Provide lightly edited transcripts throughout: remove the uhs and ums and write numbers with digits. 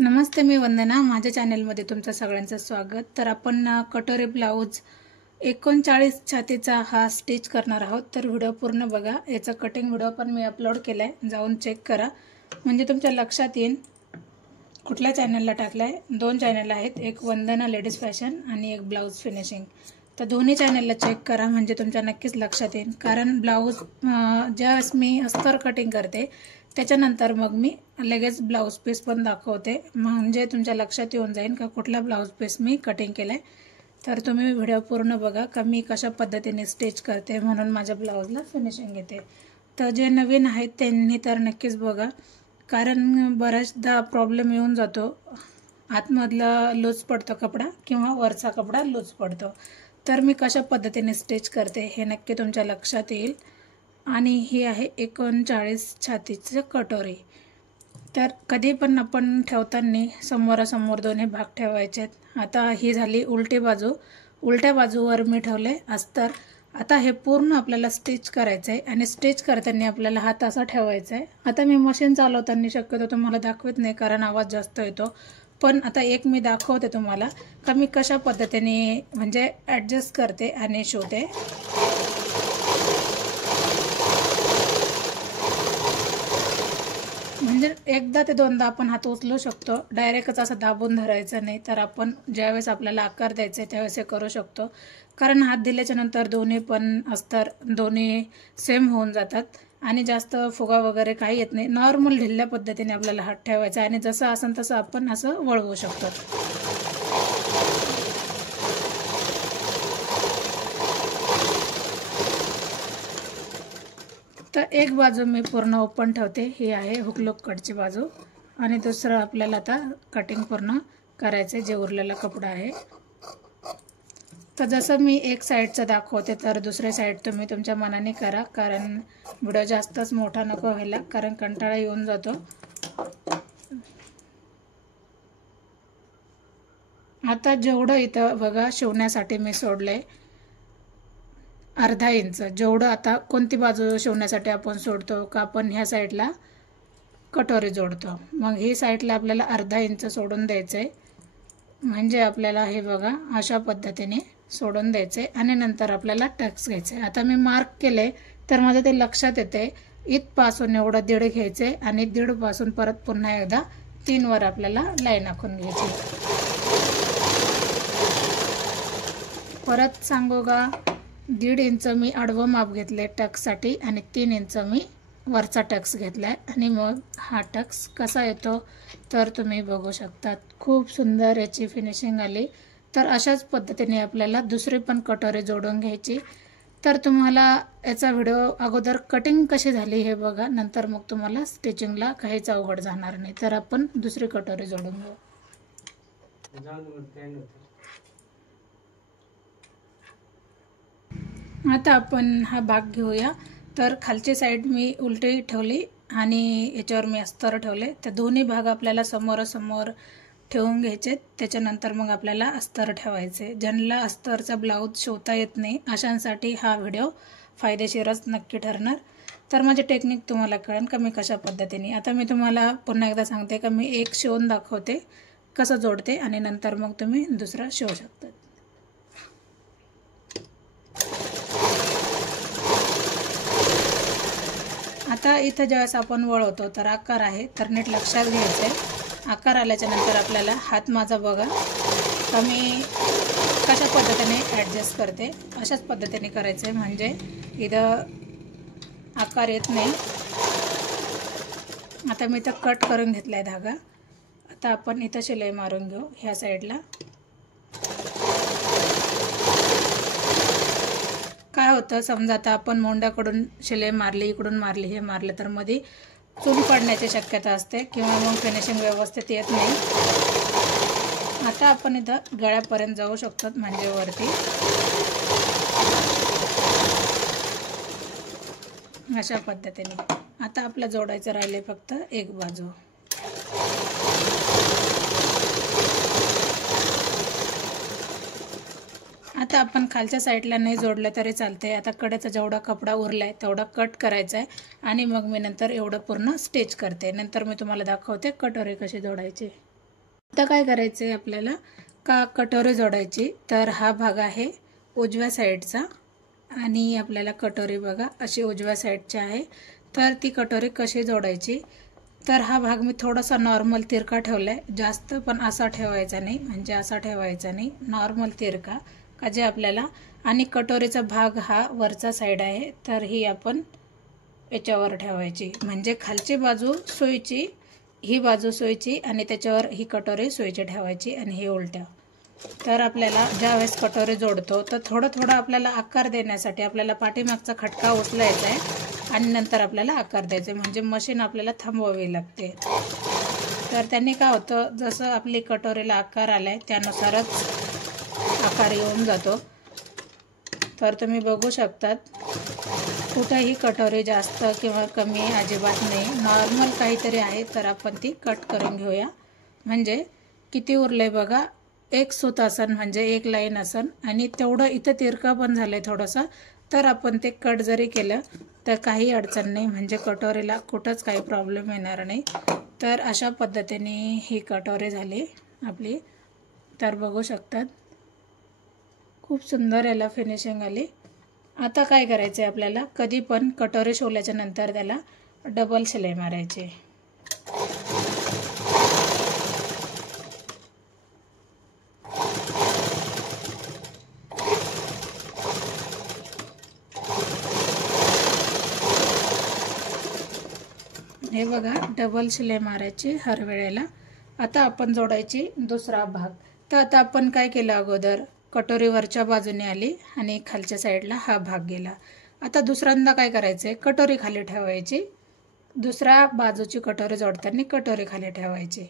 नमस्ते, मी वंदना. माझ्या चॅनलमध्ये तुमचं सगळ्यांचं स्वागत. तर आपण कटोरी ब्लाऊज 39 छातीचा हा स्टिच करणार आहोत. तर व्हिडिओ पूर्ण बघा. याचा कटिंग व्हिडिओ पण मी अपलोड केला आहे, जाऊन चेक करा म्हणजे तुमच्या लक्षात येईल कुठल्या चॅनलला टाकला आहे. 2 चॅनल आहेत, एक वंदना लेडीज फॅशन आणि एक ब्लाऊज फिनिशिंग. तर दोन्ही चॅनलला चेक करा म्हणजे तुमच्या नक्कीच लक्षात येईल. कारण ब्लाऊज ज्यावेळेस मी अस्तर कटिंग करते त्याच्यानंतर मग मी लगेच ब्लाऊज पीस पण दाखवते, म्हणजे तुमच्या लक्षात येऊन जाईल का कुठला ब्लाऊज पीस मी कटिंग केला आहे. तर तुम्ही व्हिडिओ पूर्ण बघा का मी कशा पद्धतीने स्टिच करते, म्हणून माझ्या ब्लाऊजला फिनिशिंग येते. तर जे नवीन आहेत त्यांनी तर नक्कीच बघा, कारण बऱ्याचदा प्रॉब्लेम येऊन जातो. आतमधला लूज पडतो कपडा किंवा वरचा कपडा लूज पडतो. तर मी कशा पद्धतीने स्टिच करते हे नक्की तुमच्या लक्षात येईल. आणि ही आहे 39 छातीची कटोरी. तर कधी पण आपण ठेवताना समोरासमोर दोन्ही भाग ठेवायचे. आता ही झाली उलटी बाजू, उलट्या बाजूवर मी ठेवले अस्तर. आता हे पूर्ण आपल्याला स्टिच करायचं आहे आणि स्टिच करताना आपल्याला हात असा ठेवायचा आहे. आता मी मशीन चालवताना शक्यतो तुम्हाला दाखवत नाही कारण आवाज जास्त येतो, पण आता एक मी दाखवते तुम्हाला का मी कशा पद्धतीने म्हणजे ॲडजस्ट करते आणि शिवते. म्हणजे एकदा ते दोनदा आपण हात उचलू शकतो, डायरेक्टच असं दाबून धरायचं नाही. तर आपण ज्यावेळेस आपल्याला आकार द्यायचा आहे त्यावेळेस हे करू शकतो, कारण हात दिल्याच्या नंतर दोन्ही पण अस्तर दोन्ही सेम होऊन जातात आणि जास्त फुगा वगैरे काही येत नाही. नॉर्मल ढिल्ल्या पद्धतीने आपल्याला हात ठेवायचा आणि जसं असेल तसं आपण असं वळवू शकतो. तर एक बाजू मी पूर्ण ओपन ठेवते, ही आहे हुकलूक कटची बाजू, आणि दुसरं आपल्याला आता कटिंग पूर्ण करायचे जे उरलेला कपडा आहे. तर जसं मी एक साईडचं दाखवते तर दुसऱ्या साईड तुम्ही तुमच्या मनाने करा, कारण व्हिडिओ जास्तच मोठा नको व्हायला, कारण कंटाळा येऊन जातो. आता जेवढं इथं बघा शिवण्यासाठी मी सोडलंय अर्धा इंच. जेवढं आता कोणती बाजू शिवण्यासाठी आपण सोडतो का, आपण ह्या साईडला कटोरी जोडतो, मग ही साईडला आपल्याला अर्धा इंच सोडून द्यायचं आहे. म्हणजे आपल्याला हे बघा अशा पद्धतीने सोडून द्यायचे आणि नंतर आपल्याला टक्स घ्यायचे. आता मी मार्क केले तर माझं ते लक्षात येते. इथपासून एवढं 1.5 घ्यायचे आणि 1.5 पासून परत पुन्हा एकदा 3 वर आपल्याला लाईन आखून घ्यायची. परत सांगू का, 1.5 इंच मी आडवं माप घेतले टक्ससाठी आणि 3 इंच मी वरचा टक्स घेतलाय. आणि मग हा टक्स कसा येतो तर तुम्ही बघू शकता, खूप सुंदर याची फिनिशिंग आली. तर अशाच पद्धतीने आपल्याला दुसरी पण कटोरी जोडून घ्यायची. तर तुम्हाला याचा व्हिडिओ अगोदर कटिंग कशी झाली हे बघा, नंतर मग तुम्हाला स्टिचिंगला काहीच अवघड जाणार नाही. तर आपण दुसरी कटोरी जोडून घेऊ. आता आपण हा भाग घेऊया. तर खालची साईड मी उलटी ठेवली आणि याच्यावर मी अस्तर ठेवले. तर दोन्ही भाग आपल्याला समोरासमोर ठेवून घ्यायचे. त्याच्यानंतर मग आपल्याला अस्तर ठेवायचे. ज्यांना अस्तरचा ब्लाऊज शिवता येत नाही अशांसाठी हा व्हिडिओ फायदेशीरच नक्की ठरणार. तर माझी टेक्निक तुम्हाला कळेल का मी कशा पद्धतीने. आता मी तुम्हाला पुन्हा एकदा सांगते का मी एक शिवून दाखवते कसं जोडते आणि नंतर मग तुम्ही दुसरा शिवू शकता. आता इथं ज्यावेळेस आपण वळवतो तर आकार आहे, तर नीट लक्षात घ्यायचं आहे. आकार आल्याच्या नंतर आपल्याला हात माझा बघा का मी कशा पद्धतीने ॲडजस्ट करते, अशाच पद्धतीने करायचं आहे म्हणजे इथं आकार येत नाही. आता मी इथं कट करून घेतला आहे धागा. आता आपण इथं शिलाई मारून घेऊ ह्या साईडला. काय होतं, समजा आता आपण मोंड्याकडून शिलाई मारली, इकडून मारली, हे मारले तर मध्ये चून पडण्याची शक्यता असते किंवा मग फिनिशिंग व्यवस्थित येत नाही. आता आपण इथं गळ्यापर्यंत जाऊ शकतो म्हणजे वरती अशा पद्धतीने. आता आपलं जोडायचं राहिले फक्त एक बाजू. आता आपण खालच्या साईडला नाही जोडलं तरी चालते. आता कडेचा जेवढा कपडा उरलाय तेवढा कट करायचा आहे आणि मग मी नंतर एवढं पूर्ण स्टिच करते. नंतर मी तुम्हाला दाखवते कटोरी कशी जोडायची. आता काय करायचं आहे आपल्याला, का कटोरी जोडायची. तर हा भाग आहे उजव्या साईडचा आणि आपल्याला कटोरी बघा अशी उजव्या साईडची आहे. तर ती कटोरी कशी जोडायची, तर हा भाग मी थोडासा नॉर्मल तिरका ठेवला आहे. जास्त पण असा ठेवायचा नाही, म्हणजे असा ठेवायचा नाही, नॉर्मल तिरका का जे आपल्याला. आणि कटोरीचा भाग हा वरचा साईड आहे, तर ही आपण याच्यावर ठेवायची. म्हणजे खालची बाजू सुईची, ही बाजू सुईची आणि त्याच्यावर ही कटोरी सुईची ठेवायची आणि ही उलट्या. तर आपल्याला ज्यावेळेस कटोरी जोडतो तर थोडं थोडं आपल्याला आकार देण्यासाठी आपल्याला पाठीमागचा खटका उचलायचा आहे आणि नंतर आपल्याला आकार द्यायचा, म्हणजे मशीन आपल्याला थांबवावी लागते. तर त्यांनी काय होतं, जसं आपली कटोरीला आकार आलाय त्यानुसारच आकार येऊन जातो. तर तुम्ही बघू शकतात, कुठेही कटोरी जास्त किंवा कमी अजिबात नाही, नॉर्मल काहीतरी आहे. तर आपण ती कट करून घेऊया. म्हणजे किती उरले बघा, एक सूत असन म्हणजे एक लाईन असन आणि तेवढं इथं तिरका पण झालंय थोडंसं. तर आपण ते कट जरी केलं तर काही अडचण नाही, म्हणजे कटोरीला कुठंच काही प्रॉब्लेम येणार नाही. तर अशा पद्धतीने ही कटोरी झाली आपली. तर बघू शकतात खूप सुंदर याला फिनिशिंग आली. आता काय करायचं आहे आपल्याला, कधी पण कटोरी शिवल्याच्या नंतर त्याला डबल शिलाई मारायची. हे बघा डबल शिलाई मारायची हर वेळेला. आता आपण जोडायची दुसरा भाग. तर आता आपण काय केलं, अगोदर कटोरी वरच्या बाजूने आली आणि खालच्या साईडला हा भाग गेला. आता दुसऱ्यांदा काय करायचंय, कटोरी खाली ठेवायची. दुसऱ्या बाजूची कटोरी जोडताना कटोरी खाली ठेवायची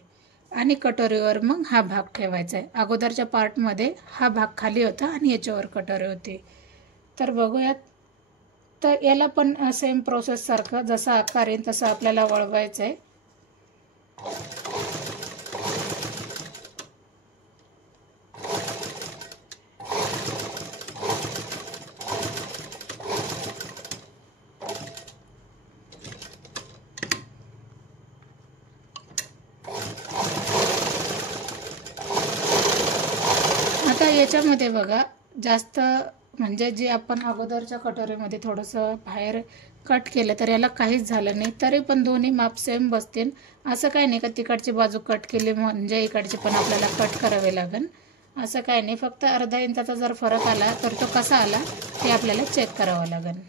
आणि कटोरीवर मग हा भाग ठेवायचा आहे. अगोदरच्या पार्टमध्ये हा भाग खाली होता आणि याच्यावर कटोरी होती. तर बघूयात. तर याला पण सेम प्रोसेस सारखं जसा आकार येईल तसं आपल्याला वळवायचं आहे. आता याच्यामध्ये बघा जास्त म्हणजे जे आपण अगोदरच्या कटोरीमध्ये थोडंसं बाहेर कट केलं तर याला काहीच झालं नाही, तरी पण दोन्ही माप सेम बसतील. असं काही नाही का तिकडची बाजू कट केली म्हणजे इकडची पण आपल्याला कट करावे लागेल, असं काही नाही. फक्त अर्धा इंचाचा जर फरक आला तर तो कसा आला ते आपल्याला चेक करावं लागेल.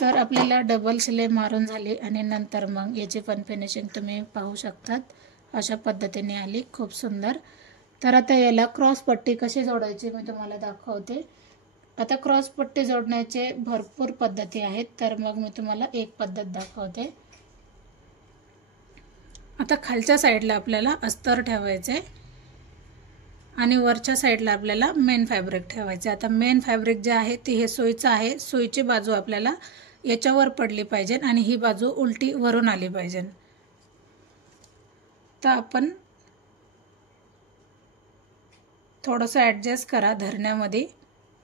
तर आपल्याला डबल शिलाई मारून झाली आणि नंतर मग याची पण फिनिशिंग तुम्ही पाहू शकतात. अशा पद्धतीने आली, खूप सुंदर. तर आता याला क्रॉस पट्टी कशी जोडायची मी तुम्हाला दाखवते. आता क्रॉस पट्टी जोडण्याचे भरपूर पद्धती आहेत, तर मग मी तुम्हाला एक पद्धत दाखवते. आता खालच्या साईडला आपल्याला अस्तर ठेवायचे आणि वरच्या साईडला आपल्याला मेन फॅब्रिक ठेवायचे. आता मेन फॅब्रिक जे आहे ते हे सुईचं आहे. सुईची बाजू आपल्याला याच्यावर पडली पाहिजे आणि ही बाजू उलटी वरून आली पाहिजे. तर आपण थोडंसं ॲडजस्ट करा धरण्यामध्ये,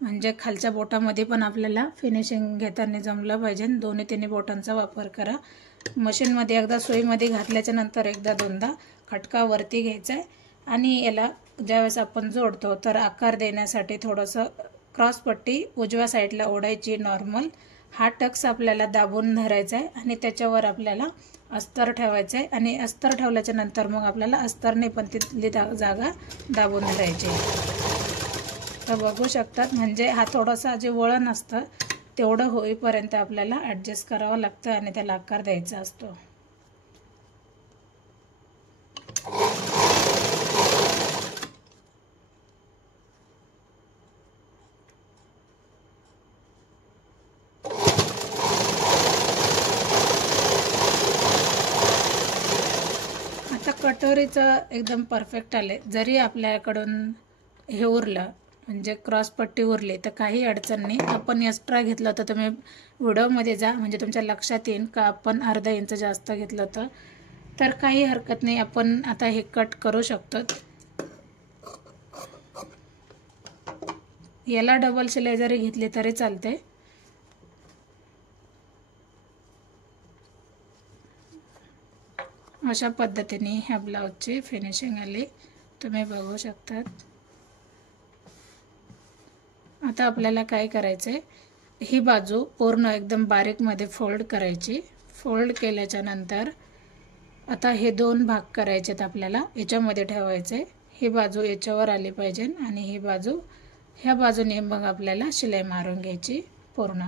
म्हणजे खालच्या बोटामध्ये पण आपल्याला फिनिशिंग घेताना जमलं पाहिजे. दोन्ही तिन्ही बोटांचा वापर करा. मशीनमध्ये एकदा सुईमध्ये घातल्याच्या नंतर एकदा दोनदा खटका वरती घ्यायचा आहे आणि याला ज्यावेळेस आपण जोडतो तर आकार देण्यासाठी थोडंसं क्रॉस पट्टी उजव्या साईडला ओढायची नॉर्मल. हा टक्स आपल्याला दाबून धरायचा आहे आणि त्याच्यावर आपल्याला अस्तर ठेवायचं आहे आणि अस्तर ठेवल्याच्या नंतर मग आपल्याला अस्तरने पण तिथली जागा दाबून धरायची. तर बघू शकतात, म्हणजे हा थोडासा जे वळण असतं तेवढं होईपर्यंत आपल्याला ॲडजस्ट करावं लागतं आणि त्याला आकार द्यायचा असतो. आता कटोरीचं एकदम परफेक्ट आले. जरी आपल्याकडून हे उरलं म्हणजे क्रॉस पट्टी उरली तर काही अडचण नाही. आपण एक्स्ट्रा घेतलं तर तुम्ही व्हिडिओमध्ये जा, म्हणजे तुमच्या लक्षात येईल का आपण अर्धा इंच जास्त घेतलं तर काही हरकत नाही. आपण आता हे कट करू शकतो. याला डबल शिलाई जरी घेतली तरी चालते. अशा पद्धतीने ह्या ब्लाऊजची फिनिशिंग आली, तुम्ही बघू शकतात। आता आपल्याला काय करायचं आहे, ही बाजू पूर्ण एकदम बारीकमध्ये फोल्ड करायची। फोल्ड केल्याच्या नंतर आता हे 2 भाग करायचे आहेत आपल्याला, याच्यामध्ये ठेवायचे। ही बाजू याच्यावर आली पाहिजे आणि ही बाजू ह्या बाजूने मग आपल्याला शिलाई मारून घ्यायची पूर्ण।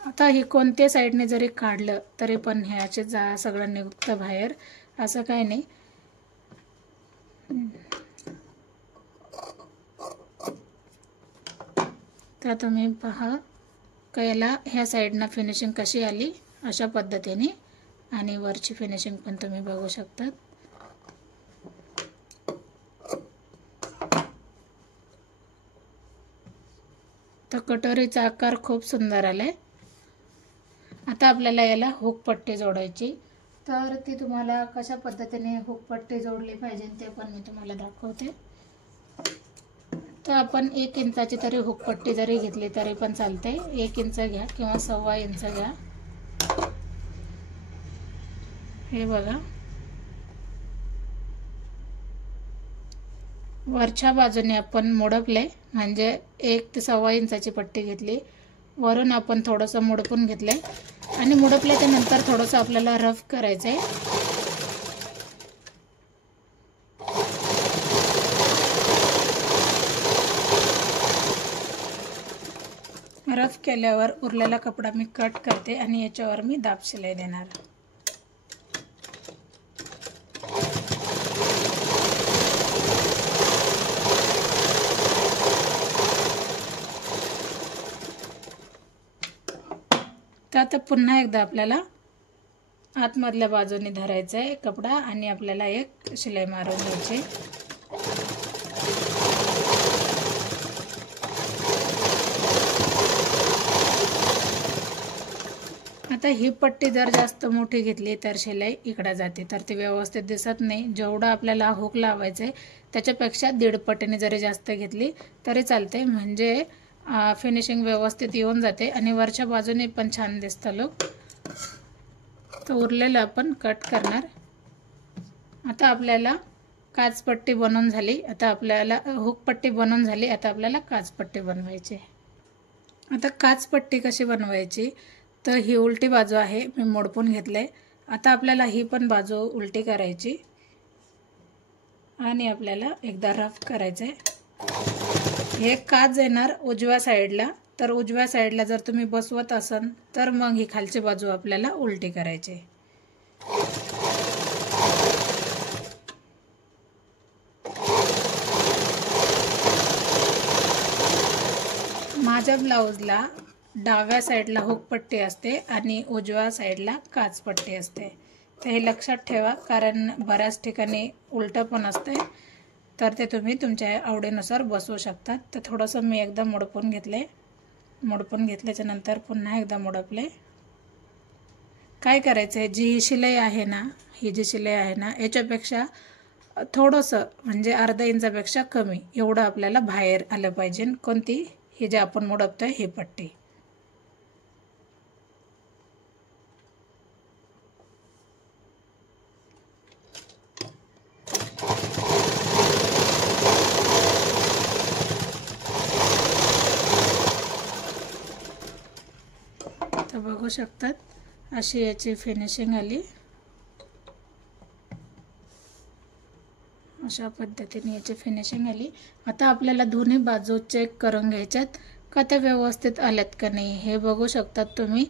आता ही कोणत्या साईडने जरी काढलं तरी पण ह्याचे सगळं निघतं बाहेर, असं काही नाही। तर तुम्ही पहा याला ह्या साईडनं फिनिशिंग कशी आली, अशा पद्धतीने। आणि वरची फिनिशिंग पण तुम्ही बघू शकता। तर कटोरीचा आकार खूप सुंदर आलाय। आता आपल्याला याला हुक पट्टी जोडायची, तर ती तुम्हाला कशा पद्धतीने हुक पट्टी जोडली पाहिजे ते पण मी तुम्हाला दाखवते। तर आपण 1 इंचाची तरी हुक पट्टी जरी घेतली तरी पण चालते। 1 इंच घ्या किंवा 1.25 इंच घ्या। हे बघा, वरच्या बाजूने आपण मोडपले, म्हणजे 1 ते 1.25 इंचाची पट्टी घेतली। वरून आपण थोडंसं मोडपून घेतले आणि मोडपल्याच्या नंतर थोडंसं आपल्याला रफ करायचं आहे। रफ केल्यावर उरलेला कपडा मी कट करते आणि याच्यावर मी दाब शिलाई देणार। तर आता पुन्हा एकदा आपल्याला आतमधल्या बाजूने धरायचा आहे कपडा आणि आपल्याला एक शिलाई मारून घ्यायची। आता ही पट्टी जर जास्त मोठी घेतली तर शिलाई इकडे जाते, तर ती व्यवस्थित दिसत नाही। जेवढा आपल्याला हुक लावायचे त्याच्यापेक्षा 1.5 पटीने जरी जास्त घेतली तरी चालते, म्हणजे फिनिशिंग व्यवस्थित येऊन जाते आणि वरच्या बाजूने पण छान दिसतं लुक। तर उरलेलं आपण कट करणार। आता आपल्याला काचपट्टी बनवून झाली, आता आपल्याला हुक पट्टी बनवून झाली, आता आपल्याला काचपट्टी बनवायची। आता काचपट्टी कशी बनवायची, तर ही उलटी बाजू आहे, मी मोडपून घेतले। आता आपल्याला ही पण बाजू उलटी करायची आणि आपल्याला एकदा रफ करायचे। हे काच येणार उजव्या साईडला, तर उजव्या साईडला जर तुम्ही बसवत असाल तर मग ही खालची बाजू आपल्याला उलटी करायची। माझ्या ब्लाऊजला डाव्या साईडला हुक पट्टी असते आणि उजव्या साईडला काचपट्टी असते, तर हे लक्षात ठेवा, कारण बऱ्याच ठिकाणी उलटं पण असते, तर ते तुम्ही तुमच्या आवडीनुसार बसवू शकता। तर थोडंसं मी एकदा मोडपून घेतले, मोडपून घेतल्याच्या नंतर पुन्हा एकदा मोडपले। काय करायचं आहे, जी शिलाई आहे ना, ही जी शिलाई आहे ना, याच्यापेक्षा थोडंसं म्हणजे अर्धा इंचापेक्षा कमी एवढं आपल्याला बाहेर आलं पाहिजे। कोणती, ही जे आपण मोडपतोय ही पट्टी। तर बघू शकतात अशी याची फिनिशिंग आली, अशा पद्धतीने याची फिनिशिंग आली। आता आपल्याला दोन्ही बाजू चेक करून घ्यायच्यात का त्या व्यवस्थित आल्यात का नाही, हे बघू शकतात तुम्ही।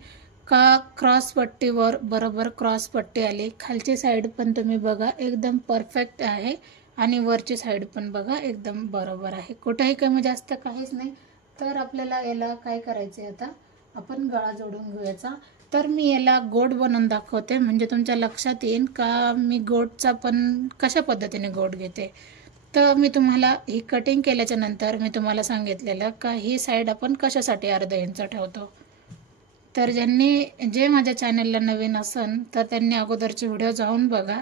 का क्रॉस पट्टीवर बरोबर क्रॉस पट्टी आली, खालची साईड पण तुम्ही बघा एकदम परफेक्ट आहे आणि वरची साईड पण बघा एकदम बरोबर आहे, कुठेही कमी जास्त काहीच नाही। तर आपल्याला याला काय करायचे, आता आपण गळा जोडून घेऊयाचा। तर मी याला गोट बनवून दाखवते, म्हणजे तुमच्या लक्षात येईल का मी गोटचा पण कशा पद्धतीने गोट घेते। तर मी तुम्हाला ही कटिंग केल्याच्या नंतर मी तुम्हाला सांगितलेलं का ही साईड आपण कशासाठी अर्धा इंच ठेवतो। तर जे माझ्या चॅनलला नवीन असन तर त्यांनी अगोदरचे व्हिडिओ जाऊन बघा,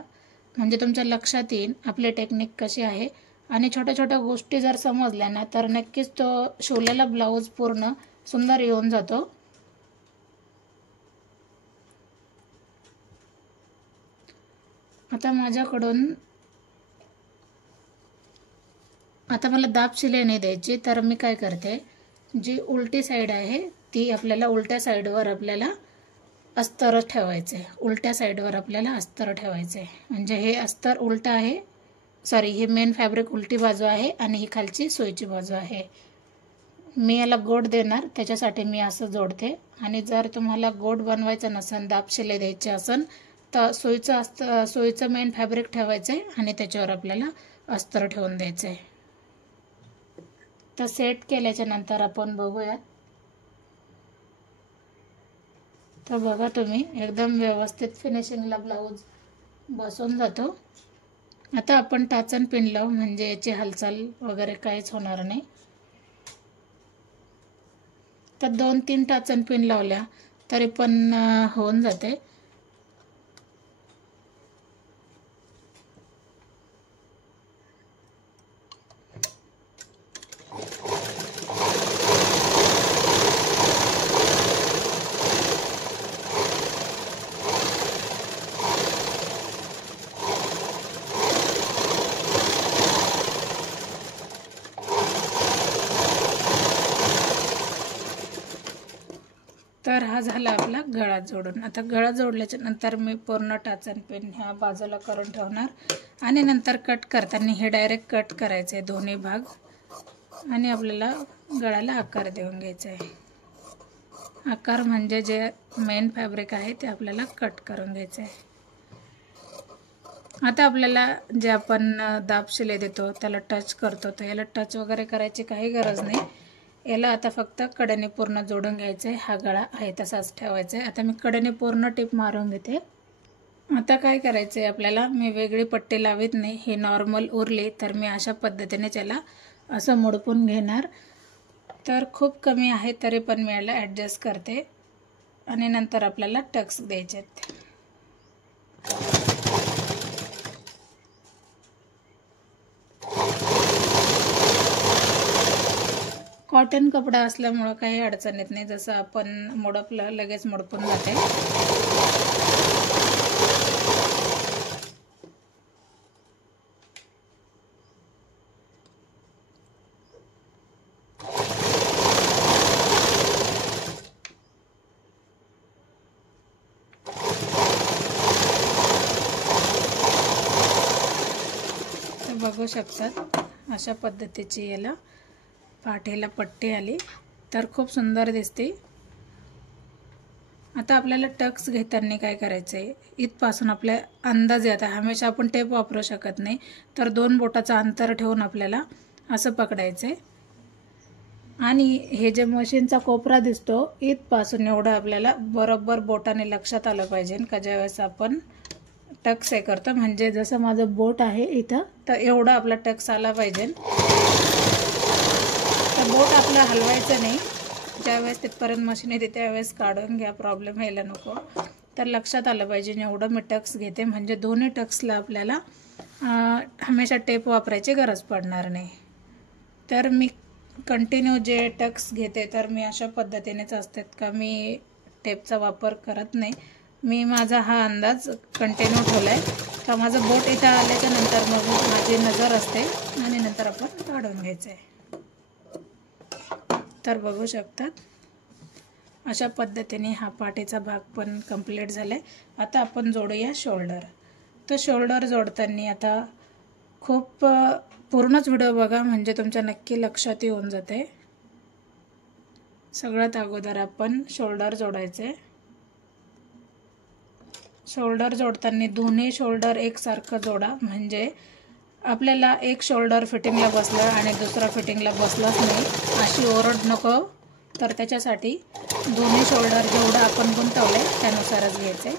म्हणजे तुमच्या लक्षात येईल आपली टेक्निक कशी आहे. आणि छोट्या छोट्या गोष्टी जर समजल्या ना तर नक्कीच तो शिवलेला ब्लाऊज पूर्ण सुंदर येऊन जातो. आता मला दाब शिलाई नाही द्यायची, तर मी काय करते, जी उलटी साईड आहे ती आपल्याला उलट्या साईडवर आपल्याला अस्तर ठेवायचे. उलट्या साईडवर आपल्याला अस्तर ठेवायचे. म्हणजे हे अस्तर उलटं आहे, सॉरी, हे मेन फॅब्रिक उलटी बाजू आहे आणि ही खालची सोयीची बाजू आहे. मी याला गोड देणार त्याच्यासाठी मी असं जोडते. आणि जर तुम्हाला गोड बनवायचं नसेल, दाब शिलाई द्यायची असेल, तर सोयीचं मेन फॅब्रिक ठेवायचं आहे आणि त्याच्यावर आपल्याला अस्तर ठेवून द्यायचं आहे. तर सेट केल्याच्या नंतर आपण बघूयात. तर बघा तुम्ही, एकदम व्यवस्थित फिनिशिंगला ब्लाऊज बसून जातो. आता आपण टाचन पिन लावू, म्हणजे याची हालचाल वगैरे काहीच होणार नाही. तर 2-3 टाचन पिन लावल्या तरी पण होऊन जाते. तर हा झाला आपला गळा जोडून. आता गळा जोडल्याच्या नंतर मी पूर्ण टाचन पिन ह्या बाजूला करून ठेवणार आणि नंतर कट करताना हे डायरेक्ट कट करायचे दोन्ही भाग आणि आपल्याला गळ्याला आकार देऊन घ्यायचा आहे. आकार म्हणजे जे मेन फॅब्रिक आहे ते आपल्याला कट करून घ्यायचं आहे. आता आपल्याला जे आपण दाब शिलाई देतो त्याला टच करतो, तर याला टच वगैरे करायची काही गरज नाही. याला आता फक्त कडेने पूर्ण जोडून घ्यायचं आहे. हा गळा आहे तसाच ठेवायचा आहे. आता मी कडेने पूर्ण टिप मारून घेते. आता काय करायचं आहे आपल्याला, मी वेगळी पट्टी लावित नाही. हे नॉर्मल उरली तर मी अशा पद्धतीने त्याला असं मोडपून घेणार. तर खूप कमी आहे तरी पण मी याला ॲडजस्ट करते आणि नंतर आपल्याला टक्स द्यायचे आहेत. कॉटन कपडा असल्यामुळं काही अडचण येत नाही. जसं आपण मोडपलं लगेच मोडपून जाते. तर बघू शकतात अशा पद्धतीची याला पाठीला पट्टी आली तर खूप सुंदर दिसते. आता आपल्याला टक्स घेताना काय करायचं आहे, इथपासून आपल्या अंदाज येतात. हमेशा आपण टेप वापरू शकत नाही, तर 2 बोटाचं अंतर ठेवून आपल्याला असं पकडायचं आहे. आणि हे जे मशीनचा कोपरा दिसतो इथपासून एवढं आपल्याला बरोबर बोटाने लक्षात आलं पाहिजे का ज्यावेळेस आपण टक्स हे करतो, म्हणजे जसं माझं बोट आहे इथं, तर एवढं आपला टक्स आला पाहिजे. तर बोट आपलं हलवायचं नाही. ज्यावेळेस तिथपर्यंत मशीन येते त्यावेळेस काढून घ्या, प्रॉब्लेम यायला नको. तर लक्षात आलं पाहिजे एवढं मी टक्स घेते, म्हणजे दोन्ही टक्सला आपल्याला हमेशा टेप वापरायची गरज पडणार नाही. तर मी कंटिन्यू जे टक्स घेते तर मी अशा पद्धतीनेच असतात का मी टेपचा वापर करत नाही. मी माझा हा अंदाज कंटिन्यू ठेवला आहे का माझं बोट इथं आल्याच्या नंतर मग माझी नजर असते आणि नंतर आपण काढून घ्यायचं आहे. तर बघू शकतात अशा पद्धतीने हा पाठीचा भाग पण कंप्लीट झाला आहे. आता आपण जोडूया शोल्डर. तर शोल्डर जोडताना आता खूप पूर्णच व्हिडिओ बघा, म्हणजे तुमच्या नक्की लक्षात येऊन जाते. सगळ्यात अगोदर आपण शोल्डर जोडायचे. शोल्डर जोडताना दोन्ही शोल्डर एकसारखं जोडा, म्हणजे आपल्याला एक शोल्डर फिटिंगला बसलं आणि दुसरा फिटिंगला बसलाच नाही अशी ओरड नको. तर त्याच्यासाठी दोन्ही शोल्डर जेवढं आपण गुंतवले त्यानुसारच घ्यायचे.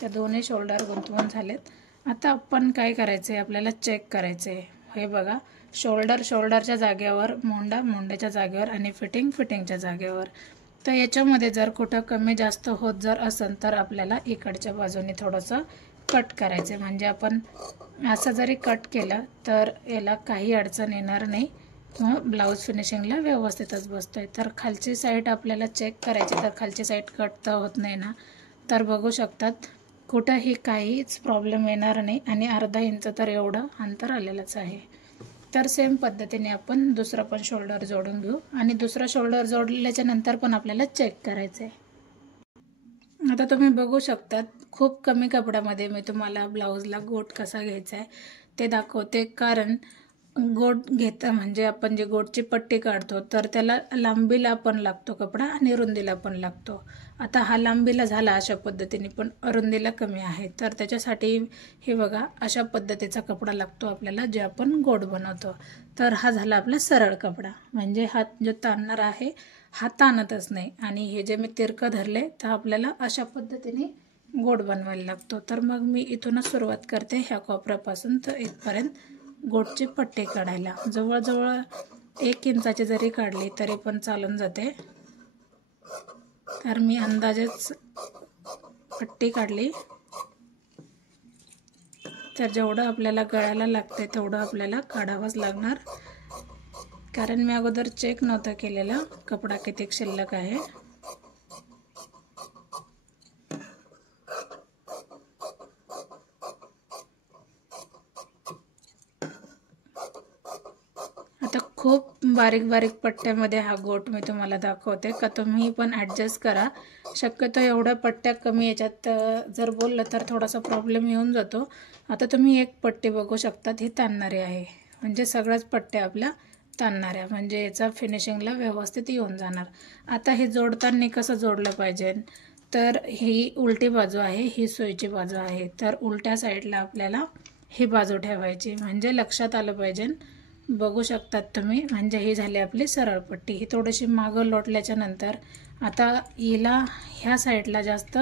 त्या दोन्ही शोल्डर गुंतवून झालेत. आता आपण काय करायचं आहे, आपल्याला चेक करायचं आहे. हे बघा, शोल्डरच्या जागेवर, मोंड्याच्या जागेवर आणि फिटिंगच्या जागेवर. तर याच्यामध्ये जर कुठं कमी जास्त होत जर असेल तर आपल्याला इकडच्या बाजूने थोडंसं कट करायचं. म्हणजे आपण असं जरी कट केलं तर याला काही अडचण येणार नाही, मग ब्लाऊज फिनिशिंगला व्यवस्थितच बसतोय. तर खालची साईड आपल्याला चेक करायची. तर खालची साईड कट तर होत नाही ना, तर बघू शकतात कुठंही काहीच प्रॉब्लेम येणार नाही आणि अर्धा इंच तर एवढं अंतर आलेलंच आहे. तर सेम पद्धतीने आपण दुसरा पण शोल्डर जोडून घेऊ आणि दुसरा शोल्डर जोडल्याच्या नंतर पण आपल्याला चेक करायचं आहे. आता तुम्ही बघू शकतात खूप कमी कपड्यामध्ये मी तुम्हाला ब्लाऊजला गोट कसा घ्यायचा आहे ते दाखवते. कारण गोट घेता म्हणजे आपण जे गोटची पट्टी काढतो तर त्याला लांबीला पण लागतो कपडा आणि रुंदीला पण लागतो. आता हा लांबीला झाला अशा पद्धतीने, पण रुंदीला कमी आहे, तर त्याच्यासाठी हे बघा अशा पद्धतीचा कपडा लागतो आपल्याला जे आपण गोट बनवतो. तर हा झाला आपला सरळ कपडा, म्हणजे हा जो ताणणार आहे हा ताणतच नाही. आणि हे जे मी तिरकं धरले तर आपल्याला अशा पद्धतीने गोट बनवायला लागतो. तर मग मी इथूनच सुरुवात करते ह्या कोपऱ्यापासून तर इथपर्यंत गोटची पट्टी काढायला. जवळजवळ 1 इंचाची जरी काढली तरी पण चालून जाते. तर मी अंदाजेच पट्टी काढली. तर जेवढं आपल्याला गळ्याला लागते तेवढं आपल्याला काढावंच लागणार, कारण मी अगोदर चेक नव्हतं केलेला कपडा किती शिल्लक आहे. आता खूप बारीक बारीक पट्ट्यामध्ये हा गोट मी तुम्हाला दाखवते का तुम्ही पण ॲडजस्ट करा. शक्यतो एवढ्या पट्ट्या कमी याच्यात जर बोललं तर थोडासा प्रॉब्लेम येऊन जातो. आता तुम्ही एक पट्टी बघू शकतात ही ताणणारी आहे, म्हणजे सगळ्याच पट्ट्या आपल्या ताणणाऱ्या, म्हणजे याचा फिनिशिंगला व्यवस्थित येऊन जाणार. आता हे जोडताना कसं जोडलं पाहिजे, तर ही उलटी बाजू आहे, ही सोयीची बाजू आहे. तर उलट्या साईडला आपल्याला ही बाजू ठेवायची, म्हणजे लक्षात आलं पाहिजे. बघू शकतात तुम्ही, म्हणजे ही झाली आपली सरळ पट्टी. ही थोडीशी मागं लोटल्याच्या नंतर आता हिला ह्या साईडला जास्त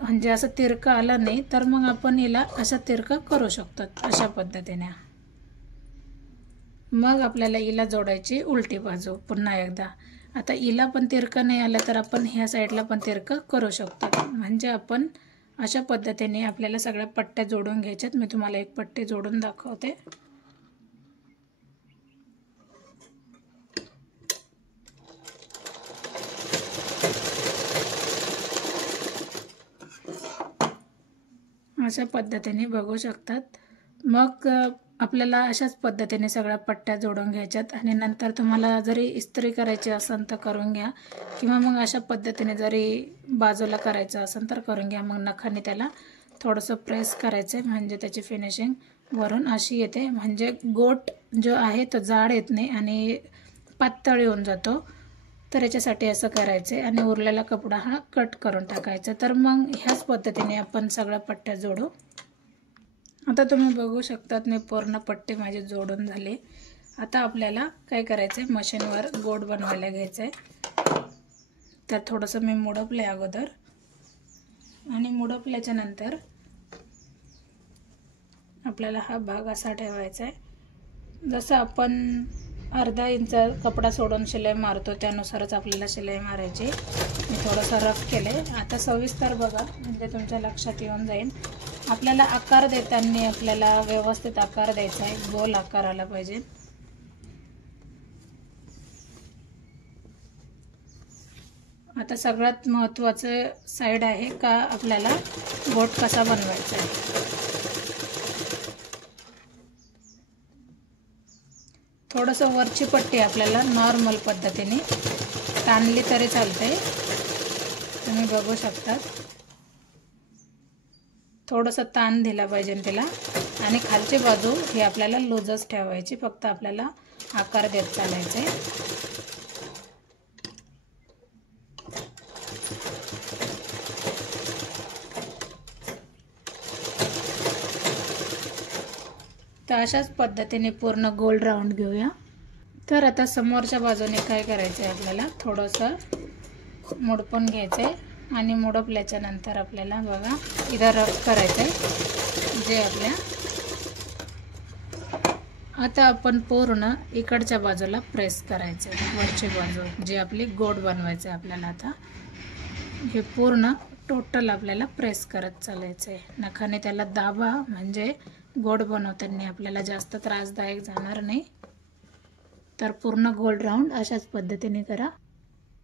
म्हणजे असं तिरकं आलं नाही तर मग आपण हिला असं तिरकं करू शकतो अशा पद्धतीने. मग आपल्याला हिला जोडायची उलटी बाजू पुन्हा एकदा. आता हिला पण तिरकं नाही आलं तर आपण ह्या साईडला पण तिरकं करू शकतो. म्हणजे आपण अशा पद्धतीने आपल्याला सगळ्या पट्ट्या जोडून घ्यायच्यात. मी तुम्हाला एक पट्टी जोडून दाखवते. अशा पद्धतीने बघू शकतात. मग आपल्याला अशाच पद्धतीने सगळ्या पट्ट्या जोडून घ्यायच्यात आणि नंतर तुम्हाला जरी इस्त्री करायची असेल तर करून घ्या, किंवा मग अशा पद्धतीने जरी बाजूला करायचं असेल तर करून घ्या. मग नखाने त्याला थोडंसं प्रेस करायचं, म्हणजे त्याची फिनिशिंग वरून अशी येते. म्हणजे गोट जो आहे तो जाड येत नाही आणि पातळ येऊन जातो. तर याच्यासाठी असं करायचं आहे आणि उरलेला कपडा हा कट करून टाकायचा. तर मग ह्याच पद्धतीने आपण सगळ्या पट्ट्या जोडू. आता तुम्ही बघू शकतात मी पूर्ण पट्टी माझी जोडून झाली. आता आपल्याला काय करायचं आहे, मशीनवर गोट बनवायला घ्यायचं आहे. तर थोडंसं मी मुडपले अगोदर, आणि मुडपल्याच्या नंतर आपल्याला हा भाग असा ठेवायचा आहे. जसं आपण अर्धा इंच कपडा सोडून शिलाई मारतो त्यानुसारच आपल्याला शिलाई मारायची. मी थोडंसं रफ केलं आहे. आता सविस्तर बघा, म्हणजे तुमच्या लक्षात येऊन जाईल. आपल्याला आकार देताना आपल्याला व्यवस्थित आकार द्यायचा आहे, गोल आकार आला पाहिजे. आता सगळ्यात महत्त्वाचं साईड आहे का आपल्याला गोट कसा बनवायचा आहे. थोडंसं वरची पट्टी आपल्याला नॉर्मल पद्धतीने ताणली तरी चालते. तुम्ही बघू शकता थोडंसं ताण दिला पाहिजे तिला, आणि खालची बाजू ही आपल्याला लूजच ठेवायची, फक्त आपल्याला आकार देत चालायचे. तर अशाच पद्धतीने पूर्ण गोल राऊंड घेऊया. तर आता समोरच्या बाजूने काय करायचं आहे, आपल्याला थोडंसं मोडपून घ्यायचं आहे आणि मोडपल्याच्या नंतर आपल्याला बघा इथं रफ करायचं आहे जे आपल्या. आता आपण पूर्ण इकडच्या बाजूला प्रेस करायचं आहे, वरची बाजू जी आपली गोट बनवायचं आहे आपल्याला. आता हे पूर्ण टोटल आपल्याला प्रेस करत चालायचं आहे. नखाने त्याला दाबा, म्हणजे गोड बनवताना आपल्याला जास्त त्रासदायक जाणार नाही. तर पूर्ण गोल राऊंड अशाच पद्धतीने करा.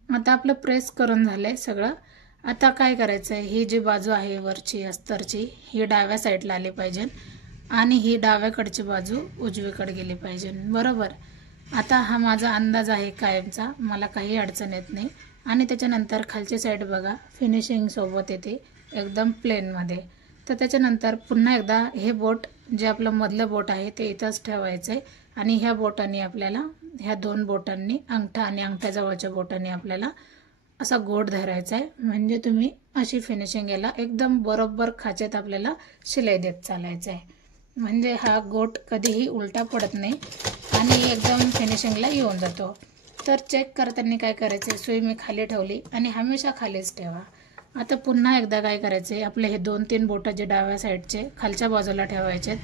आता आपलं प्रेस करून झालंय सगळं. आता काय करायचं आहे, ही जी बाजू आहे वरची अस्तरची, ही डाव्या साईडला आली पाहिजे आणि ही डाव्याकडची बाजू उजवीकडे गेली पाहिजे. बरोबर. आता हा माझा अंदाज आहे कायमचा, मला काही अडचण येत नाही. आणि त्याच्यानंतर खालची साईड बघा फिनिशिंग सोबत येते एकदम प्लेनमध्ये. तर त्याच्यानंतर पुन्हा एकदा हे बोट जे आपलं मधलं बोट आहे ते इथंच ठेवायचं आहे आणि ह्या बोटांनी आपल्याला, ह्या दोन बोटांनी, अंगठा आणि अंगठ्याजवळच्या बोटांनी आपल्याला असा गोट धरायचा आहे. म्हणजे तुम्ही अशी फिनिशिंग याला एकदम बरोबर खाचेत आपल्याला शिलाई देत चालायचं आहे. म्हणजे हा गोट कधीही उलटा पडत नाही आणि एकदम फिनिशिंगला येऊन जातो. तर चेक करताना काय करायचं, सुई मी खाली ठेवली आणि हमेशा खालीच ठेवा. आता पुन्हा एकदा काय करायचे, आपले हे 2-3 बोटं जे डाव्या साईडचे खालच्या बाजूला ठेवायचे.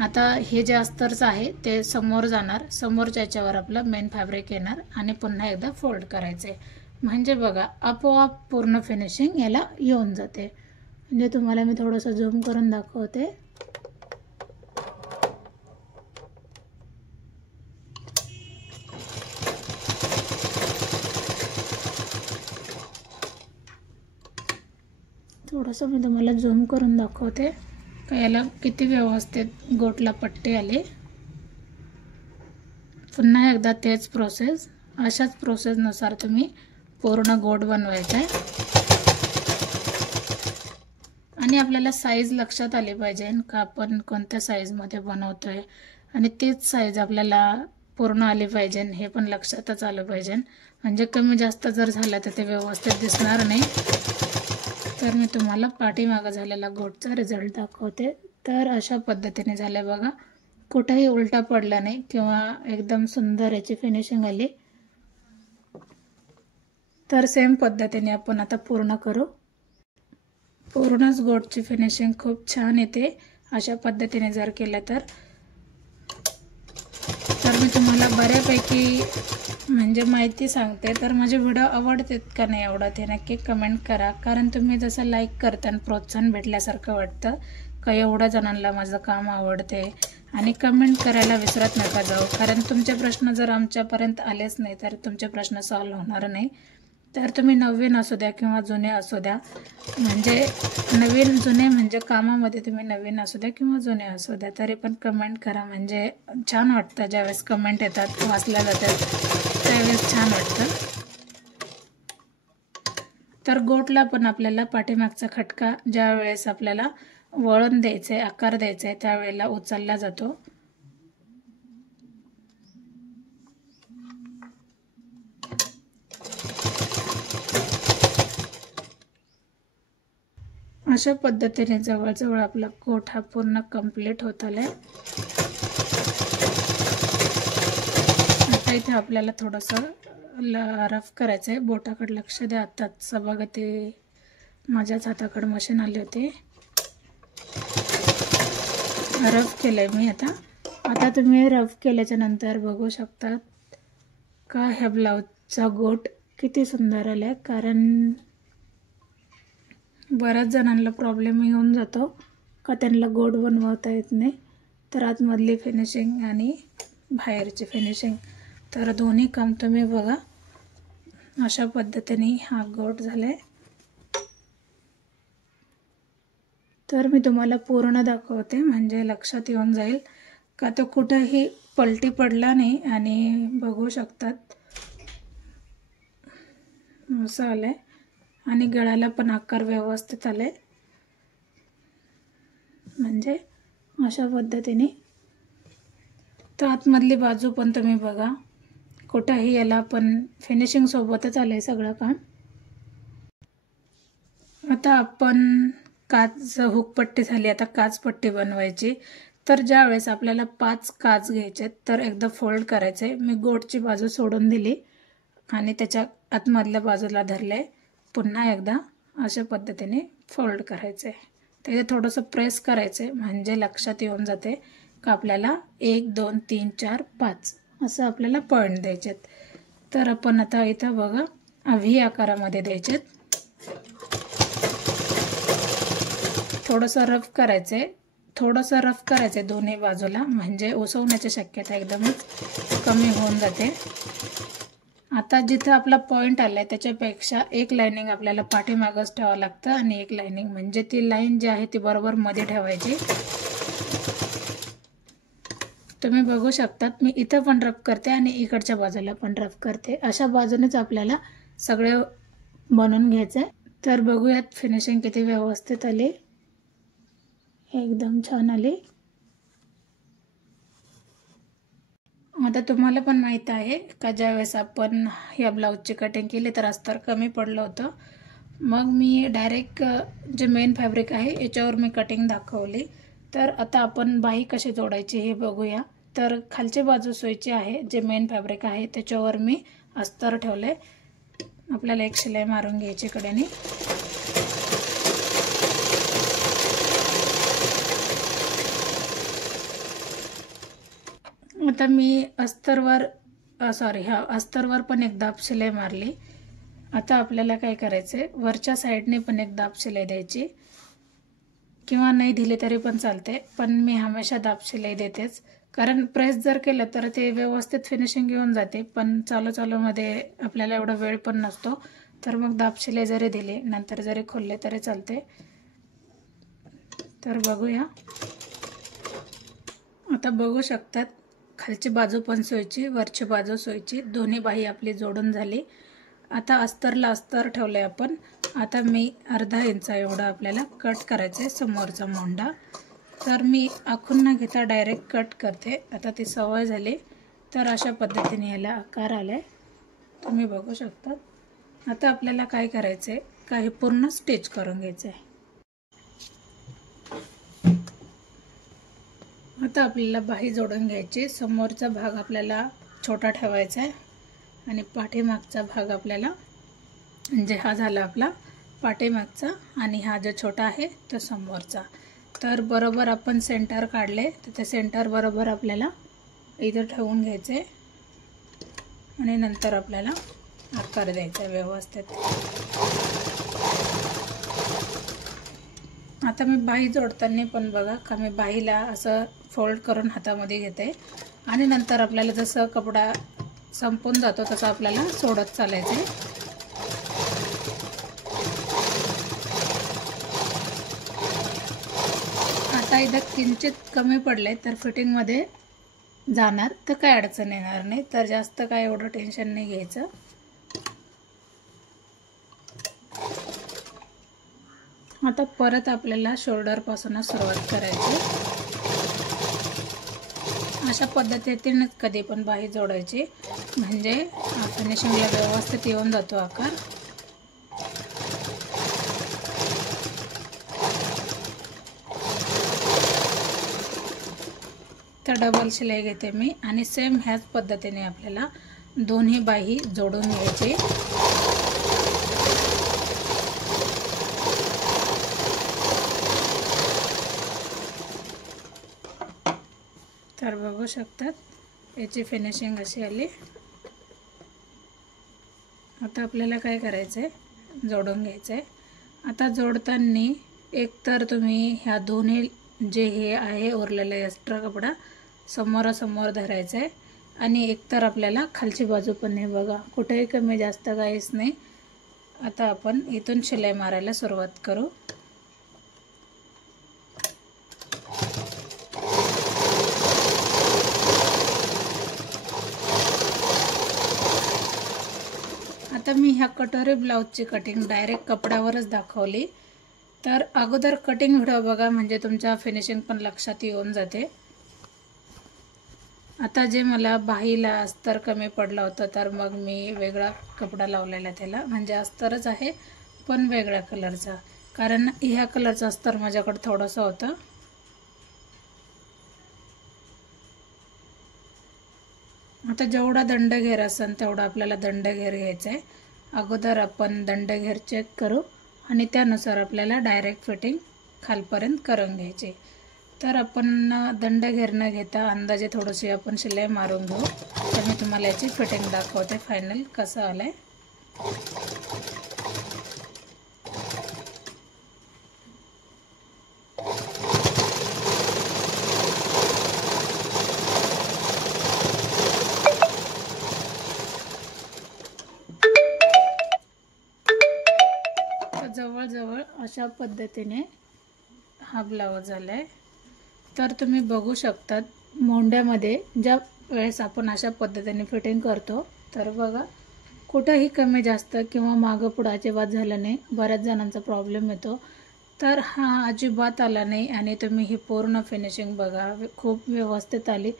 आता हे जे अस्तरचं आहे ते समोर जाणार, समोरच्या याच्यावर आपलं मेन फॅब्रिक येणार आणि पुन्हा एकदा फोल्ड करायचे. म्हणजे बघा आपोआप पूर्ण फिनिशिंग याला येऊन जाते. म्हणजे तुम्हाला मी थोडंसं झूम करून दाखवते. थोडंसं मी तुम्हाला झूम करून दाखवते का याला किती व्यवस्थित गोटला पट्टी आली. पुन्हा एकदा तेच प्रोसेस, अशाच प्रोसेसनुसार तुम्ही पूर्ण गोट बनवायचा आहे. आणि आपल्याला साईज लक्षात आली पाहिजे का आपण कोणत्या साईजमध्ये बनवतोय आणि तीच साईज आपल्याला पूर्ण आली पाहिजे, हे पण लक्षातच आलं पाहिजे. म्हणजे कमी जास्त जर झालं तर ते व्यवस्थित दिसणार नाही. तर मी तुम्हाला पाठीमागं झालेला गोटचा रिझल्ट दाखवते. तर अशा पद्धतीने झालं बघा, कुठेही उलटा पडला नाही किंवा एकदम सुंदर याची फिनिशिंग आली. तर सेम पद्धतीने आपण आता पूर्ण करू. पूर्णच गोटची फिनिशिंग खूप छान येते अशा पद्धतीने जर केलं तर मी तुम्हाला बऱ्यापैकी म्हणजे माहिती सांगते. तर माझे व्हिडिओ आवडतात का नाही आवडत हे नक्की कमेंट करा. कारण तुम्ही जसं लाईक करता आणि प्रोत्साहन भेटल्यासारखं वाटतं का एवढ्या जणांना माझं काम आवडते. आणि कमेंट करायला विसरत नका जाऊ, कारण तुमचे प्रश्न जर आमच्यापर्यंत आलेच नाही तर तुमचे प्रश्न सॉल्व होणार नाही. तर तुम्ही नवीन असू द्या किंवा जुने असू द्या, म्हणजे नवीन जुने म्हणजे कामामध्ये तुम्ही नवीन असू द्या किंवा जुने असू द्या, तरी पण कमेंट करा. म्हणजे छान वाटतं ज्यावेळेस कमेंट येतात, वाचल्या जातात, त्यावेळेस छान वाटतं. तर गोटला पण आपल्याला पाठीमागचा खटका ज्या वेळेस आपल्याला वळण द्यायचे, आकार द्यायचे, त्यावेळेला उचलला जातो. अशा पद्धतीने जवळजवळ आपला गोट हा पूर्ण कंप्लीट होत आलाय. आता इथे आपल्याला थोडंसं रफ करायचं आहे. बोटाकडे लक्ष द्या. आताच बघा ते माझ्याच हाताकडे मशीन आली होती, रफ केलंय मी. आता तुम्ही रफ केल्याच्या नंतर बघू शकतात का ह्या ब्लाऊजचा गोट किती सुंदर आलाय. कारण बऱ्याच जणांना प्रॉब्लेम येऊन जातो का त्यांना गोट बनवता येत नाही. तर आतमधली फिनिशिंग आणि बाहेरची फिनिशिंग, तर दोन्ही काम तुम्ही बघा. अशा पद्धतीने हा गोट झालाय. तर मी तुम्हाला पूर्ण दाखवते म्हणजे लक्षात येऊन जाईल का तो कुठेही पलटी पडला नाही. आणि बघू शकतात असं आलंय आणि गळ्याला पण आकार व्यवस्थित आले. म्हणजे अशा पद्धतीने. तर आतमधली बाजू पण तुम्ही बघा, कुठेही याला पण फिनिशिंग सोबतच आलंय सगळं काम. आता आपण काच हुकपट्टी झाली, आता काच पट्टी बनवायची. तर ज्या वेळेस आपल्याला 5 काच घ्यायचे तर एकदा फोल्ड करायचे. मी गोटची बाजू सोडून दिली आणि त्याच्या आतमधल्या बाजूला धरले. पुन्हा एकदा अशा पद्धतीने फोल्ड करायचे. ते थोडंसं प्रेस करायचे म्हणजे लक्षात येऊन जाते का आपल्याला 1 2 3 4 5 असं आपल्याला पॉईंट द्यायचेत. तर आपण आता इथं बघा व्ही आकारामध्ये द्यायचेत. थोडंसं रफ करायचं आहे, थोडंसं रफ करायचं आहे दोन्ही बाजूला, म्हणजे उसवण्याची शक्यता एकदमच कमी होऊन जाते. आता जिथं आपला पॉईंट आला आहे त्याच्यापेक्षा एक लाईनिंग आपल्याला पाठीमागच ठेवावं लागतं आणि एक लाईनिंग म्हणजे ती लाईन जी आहे ती बरोबर मध्ये ठेवायची. तुम्ही बघू शकतात मी इथं पण रफ करते आणि इकडच्या बाजूला पण रफ करते. अशा बाजूनेच आपल्याला सगळे बनवून घ्यायचं आहे. तर बघूयात फिनिशिंग किती व्यवस्थित आली, एकदम छान आली. आता तुम्हाला पण माहीत आहे का ज्यावेळेस आपण या ब्लाऊजची कटिंग केली तर अस्तर कमी पडलं होतं. मग मी डायरेक्ट जे मेन फॅब्रिक आहे याच्यावर मी कटिंग दाखवली. तर आता आपण बाही कशी जोडायची हे बघूया. तर खालची बाजू सोयची आहे, जे मेन फॅब्रिक आहे त्याच्यावर मी अस्तर ठेवले. आपल्याला एक शिलाई मारून घ्यायची कडेने. आता मी अस्तरवर अस्तरवर पण एक दाब शिलाई मारली. आता आपल्याला काय करायचं आहे, वरच्या साईडने पण एक दाब शिलाई द्यायची, किंवा नाही दिली तरी पण चालते, पण मी हमेशा दाब शिलाई देतेच. कारण प्रेस जर केलं तर ते व्यवस्थित फिनिशिंग येऊन जाते, पण चालूमध्ये आपल्याला एवढा वेळ पण नसतो. तर मग दाब शिलाई जरी दिली नंतर जरी खोलले तरी चालते. तर बघूया. आता बघू शकतात खालची बाजू पण सोयची, वरची बाजू सोयची, दोन्ही बाही आपली जोडून झाली. आता अस्तरला अस्तर ठेवलंय आपण. आता मी अर्धा इंच एवढा आपल्याला कट करायचं आहे समोरचा मोंडा. तर मी आखून न घेता डायरेक्ट कट करते. आता ती सवय झाली. तर अशा पद्धतीने याला आकार आलाय, तुम्ही बघू शकता. आता आपल्याला काय करायचं आहे, काही पूर्ण स्टिच करून घ्यायचं आहे. आता आपल्याला बाही जोडून घ्यायची. समोरचा भाग आपल्याला छोटा ठेवायचा आहे आणि पाठीमागचा भाग आपल्याला, म्हणजे हा झाला आपला पाठीमागचा आणि हा जो छोटा आहे तो समोरचा. तर बरोबर आपण सेंटर काढले, तर ते सेंटर बरोबर आपल्याला इथं ठेवून घ्यायचे आणि नंतर आपल्याला आकार द्यायचा व्यवस्थित. आता मी बाही जोडताना पण बघा का मी बाहीला असं फोल्ड करून हातामध्ये घेते आणि नंतर आपल्याला जसं कपडा संपून जातो तसं आपल्याला सोडत चालायचं आहे. आता इथं किंचित कमी पडले तर फिटिंगमध्ये जाणार, तर काय अडचण येणार नाही. तर जास्त काय एवढं टेन्शन नाही घ्यायचं. आता परत आपल्याला शोल्डरपासूनच सुरुवात करायची. अशा पद्धतीने कधी पण बाही जोडायची, म्हणजे फिनिशिंगला व्यवस्थित येऊन जातो आकार. तर डबल शिलाई घेते मी आणि सेम ह्याच पद्धतीने आपल्याला दोन्ही बाही जोडून घ्यायची. तर बघू शकतात याची फिनिशिंग अशी आली. आता आपल्याला काय करायचं आहे, जोडून घ्यायचं आहे. आता जोडताना एक तर तुम्ही ह्या दोन्ही जे हे आहे उरलेला एक्स्ट्रा कपडा समोरासमोर धरायचं आहे आणि एकतर आपल्याला खालची बाजू पण हे बघा कुठेही कमी जास्त काहीच नाही. आता आपण इथून शिलाई मारायला सुरुवात करू. आता मी ह्या कटोरी ब्लाऊजची कटिंग डायरेक्ट कपड्यावरच दाखवली. तर अगोदर कटिंग व्हिडिओ बघा, म्हणजे तुमच्या फिनिशिंग पण लक्षात येऊन जाते. आता जे मला बाहीला अस्तर कमी पडलं होतं तर मग मी वेगळा कपडा लावलेला त्याला, म्हणजे अस्तरच आहे पण वेगळ्या कलरचा, कारण ह्या कलरचं अस्तर माझ्याकडे थोडंसं होतं. आता जेवढा दंडघेर असेल तेवढा आपल्याला दंडघेर घ्यायचा आहे. अगोदर आपण दंडघेर चेक करू आणि त्यानुसार आपल्याला डायरेक्ट फिटिंग खालपर्यंत करून घ्यायची. तर आपण दंडघेर न घेता अंदाजे थोडीशी आपण शिलाई मारून घेऊ. तर मी तुम्हाला याची फिटिंग दाखवते फायनल कसं आलंय. जवळजवळ अशा पद्धतीने हा ब्लाऊज आला आहे. तर तुम्ही बघू शकतात मोंड्यामध्ये ज्या वेळेस आपण अशा पद्धतीने फिटिंग करतो तर बघा कुठंही कमी जास्त किंवा मागं पुढं अजिबात झालं नाही. बऱ्याच जणांचा प्रॉब्लेम येतो, तर हा अजिबात आला नाही. आणि तुम्ही ही पूर्ण फिनिशिंग बघा, खूप व्यवस्थित आली.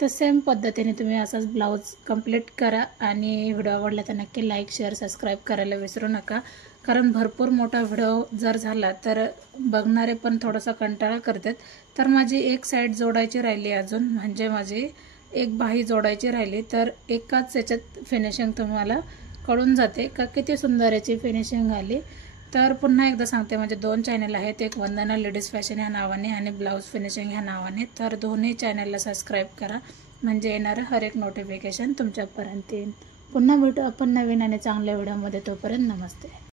तर सेम पद्धतीने तुम्ही असाच ब्लाऊज कंप्लीट करा. आणि व्हिडिओ आवडला तर नक्की लाईक शेअर सबस्क्राईब करायला विसरू नका, कारण भरपूर मोठा व्हिडिओ जर झाला तर बघणारे पण थोडासा कंटाळा करतात. तर माझी एक साईड जोडायची राहिली अजून, म्हणजे माझी एक बाही जोडायची राहिली. तर एकाच याच्यात फिनिशिंग तुम्हाला कळून जाते का किती सुंदर याची फिनिशिंग आली. तर पुन्हा एकदा सांगते, माझे 2 चॅनल आहेत, एक वंदना लेडीज फॅशन ह्या नावाने आणि ब्लाऊज फिनिशिंग ह्या नावाने. तर दोन्ही चॅनलला सबस्क्राईब करा, म्हणजे येणारं हर एक नोटिफिकेशन तुमच्यापर्यंत येईल. पुन्हा भेटू आपण नवीन आणि चांगल्या व्हिडिओमध्ये. तोपर्यंत नमस्ते.